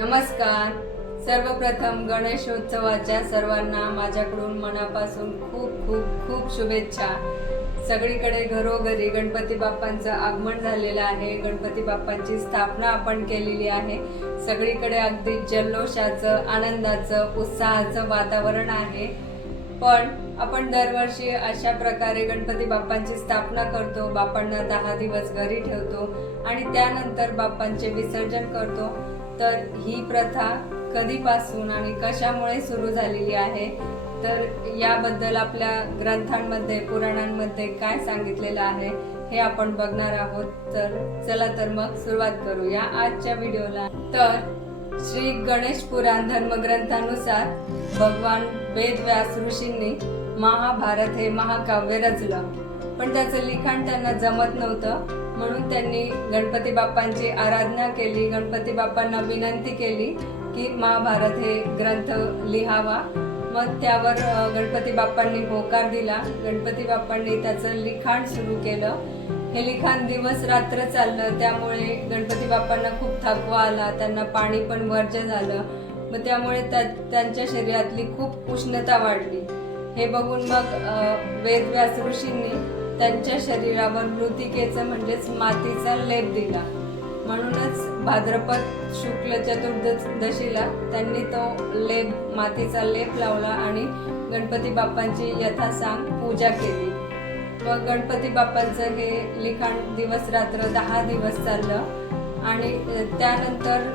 नमस्कार. सर्वप्रथम गणेशोत्सवाच्या सर्वांना माझ्याकडून मनापासून खूप खूप खूप शुभेच्छा. सगळीकडे घरोघरी गणपती बाप्पांचं आगमन झालेलं आहे. गणपती बाप्पांची स्थापना आपण केलेली आहे. सगळीकडे अगदी जल्लोषाचं आनंदाचं उत्साहाचं वातावरण आहे. पण आपण दरवर्षी अशा प्रकारे गणपती बाप्पांची स्थापना करतो. बाप्पांना दहा दिवस घरी ठेवतो आणि त्यानंतर बाप्पांचे विसर्जन करतो. तर ही प्रथा कधीपासून आणि कशामुळे सुरू झालेली आहे? तर याबद्दल आपल्या ग्रंथांमध्ये पुराणांमध्ये काय सांगितलेलं आहे हे आपण बघणार आहोत. तर चला तर मग सुरुवात करूया आजच्या व्हिडिओला. तर श्री गणेश पुराण धर्मग्रंथानुसार भगवान वेदव्यास ऋषींनी महाभारत हे महाकाव्य रचलं. पण त्याचं लिखाण त्यांना जमत नव्हतं. म्हणून त्यांनी गणपती बाप्पांची आराधना केली गणपती बाप्पांना विनंती केली की महाभारत हे ग्रंथ लिहावा. मग त्यावर गणपती बाप्पांनी होकार दिला. गणपती बाप्पांनी त्याचं लिखाण सुरू केलं. हे लिखाण दिवस रात्र चाललं. त्यामुळे गणपती बाप्पांना खूप थकवा आला. त्यांना पाणी पण वर्ज्य झालं. मग त्यामुळे त्या त्यांच्या शरीरातली खूप उष्णता वाढली. हे बघून मग वेदव्यास ऋषींनी त्यांच्या शरीरावर मृतिकेचं म्हणजेच मातीचा लेप दिला. म्हणूनच भाद्रपद शुक्ल चतुर्दशीला त्यांनी तो लेप मातीचा लेप लावला आणि गणपती बाप्पांची यथासांग पूजा केली. व गणपती बाप्पांचं हे लिखाण दिवस रात्र दहा दिवस चाललं आणि त्यानंतर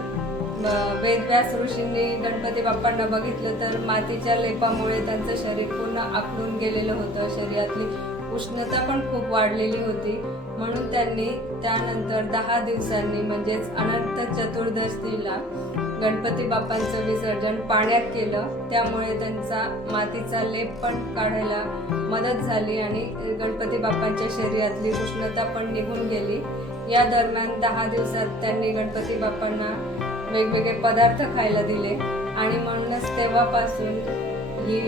वेदव्यास ऋषींनी गणपती बाप्पांना बघितलं तर मातीच्या लेपामुळे त्यांचं शरीर पूर्ण आखडून गेलेलं होतं शरीरातली उष्णता पण खूप वाढलेली होती. म्हणून त्यांनी त्यानंतर दहा दिवसांनी म्हणजेच अनंत चतुर्दशीला गणपती बाप्पांचं विसर्जन पाण्यात केलं. त्यामुळे त्यांचा मातीचा लेप पण काढायला मदत झाली आणि गणपती बाप्पांच्या शरीरातली उष्णता पण निघून गेली. या दरम्यान दहा दिवसात त्यांनी गणपती बाप्पांना वेगवेगळे पदार्थ खायला दिले. आणि म्हणूनच तेव्हापासून ही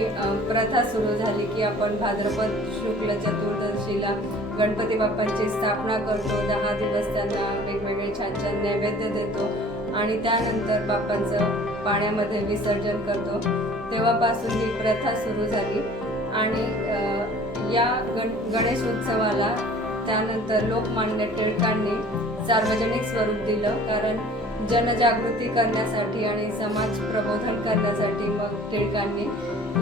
प्रथा सुरू झाली की आपण भाद्रपद शुक्ल चतुर्दशीला गणपती बाप्पांची स्थापना करतो. दहा दिवस त्यांना वेगवेगळे छान छान नैवेद्य देतो आणि त्यानंतर बाप्पांचं पाण्यामध्ये विसर्जन करतो. तेव्हापासून ही प्रथा सुरू झाली आणि या गण गणेश उत्सवाला त्यानंतर लोकमान्य टिळकांनी सार्वजनिक स्वरूप दिलं. कारण जनजागृती करण्यासाठी आणि समाज प्रबोधन करण्यासाठी मग टिळकांनी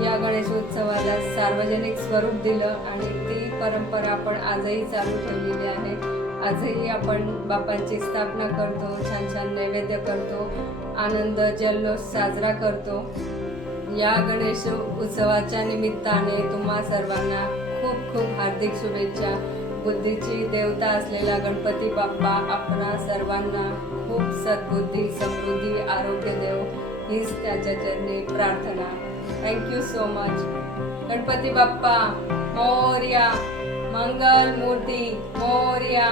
या गणेशोत्सवाला सार्वजनिक स्वरूप दिलं आणि ती परंपरा आपण आजही चालू ठेवलेली आहे. आजही आपण बापांची स्थापना करतो छान छान नैवेद्य करतो आनंद जल्लोष साजरा करतो. या गणेश उत्सवाच्या निमित्ताने तुम्हा सर्वांना खूप खूप हार्दिक शुभेच्छा. बुद्धीची देवता असलेला गणपती बाप्पा आपणा सर्वांना खूप सद्बुद्धी समृद्धी आरोग्य देव. हीच त्याच्या चरणी प्रार्थना. Thank you so much Ganpati Bappa Morya मंगल मूर्ती मोर्या.